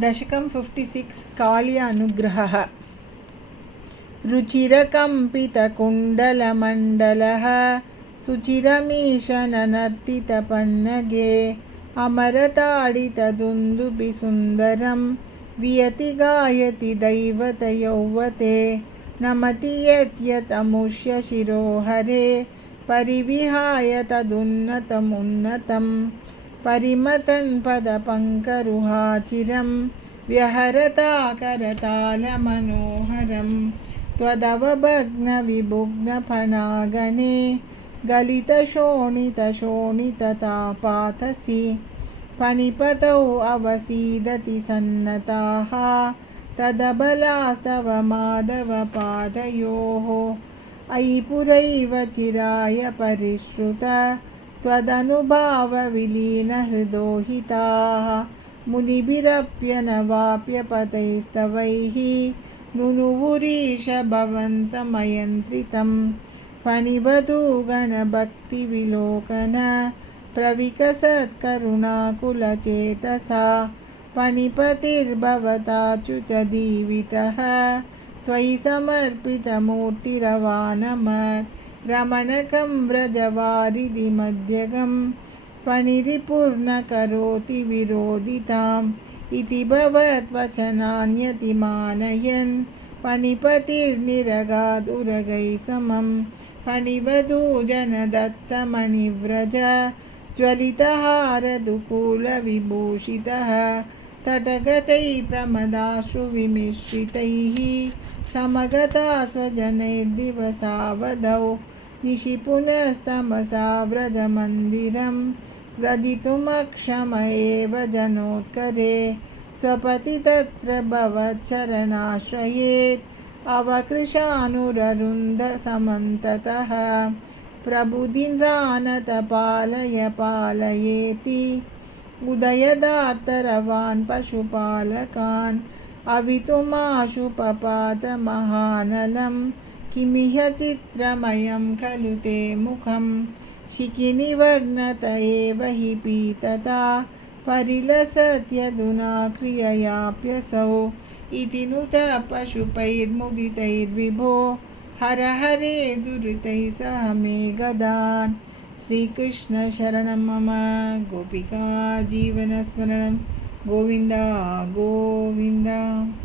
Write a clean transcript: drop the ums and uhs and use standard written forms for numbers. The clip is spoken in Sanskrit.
दशकं 56 काल्य अनुग्रहः। रुचिरकम्पितकुण्डलमण्डलः सुचिरमीशननर्तितपन्नगे अमरताडितदुन्दुभिसुन्दरं वियति गायति दैवतयौवते नमति यत् शिरोहरे परिविहाय तदुन्नतमुन्नतं परिमतन् पदपङ्करुहाचिरं व्यहरता करतालमनोहरं त्वदवभग्नविभुग्नफणागणे गलितशोणितशोणिततापातसि फणिपतौ अवसीदति सन्नताः तदबलास्तव माधवपादयोः अयि पुरैव चिराय परिश्रुत त्वदनुभावविलीनहृदोहिताः मुनिभिरप्यनवाप्यपतैस्तवैः नुनुवुरीश भवन्तमयन्त्रितं फणिवधूगणभक्तिविलोकन प्रविकसत्करुणाकुलचेतसा फणिपतिर्भवताच्युतदीवितः त्वयि समर्पितमूर्तिरवानमत् रमणकं व्रजवारिधिमध्यगं फणिरिपुर्न करोति विरोधिताम् इति भवद्वचनान्यतिमानयन् फणिपतिर्निरगादुरगैः समं फणिवधूजनदत्तमणिव्रज ज्वलितहारदुकूलविभूषितः तटगतैः प्रमदाश्रुविमिश्रितैः समगता स्वजनैर्दिवसावधौ निशिपुनस्तमसा व्रजमन्दिरं व्रजितुमक्षम एव जनोत्करे स्वपति तत्र भवच्चरणाश्रयेत् अवकृशानुररुन्धसमन्ततः प्रबुधिन्दानतपालय पालयेति उदयदार्तरवान् पशुपालकान् अवितुमाशुपपातमहानलं किमिह चित्रमयं खलु ते मुखं शिखिनिवर्णत एव हि पीतता परिलसत्यधुना क्रिययाप्यसौ इति नुतः पशुपैर्मुदितैर्विभो हर हरे दुरितैः सह मे गदान्। श्रीकृष्ण शरणं मम गोपिका जीवनस्मरणं गोविन्द गोविन्द।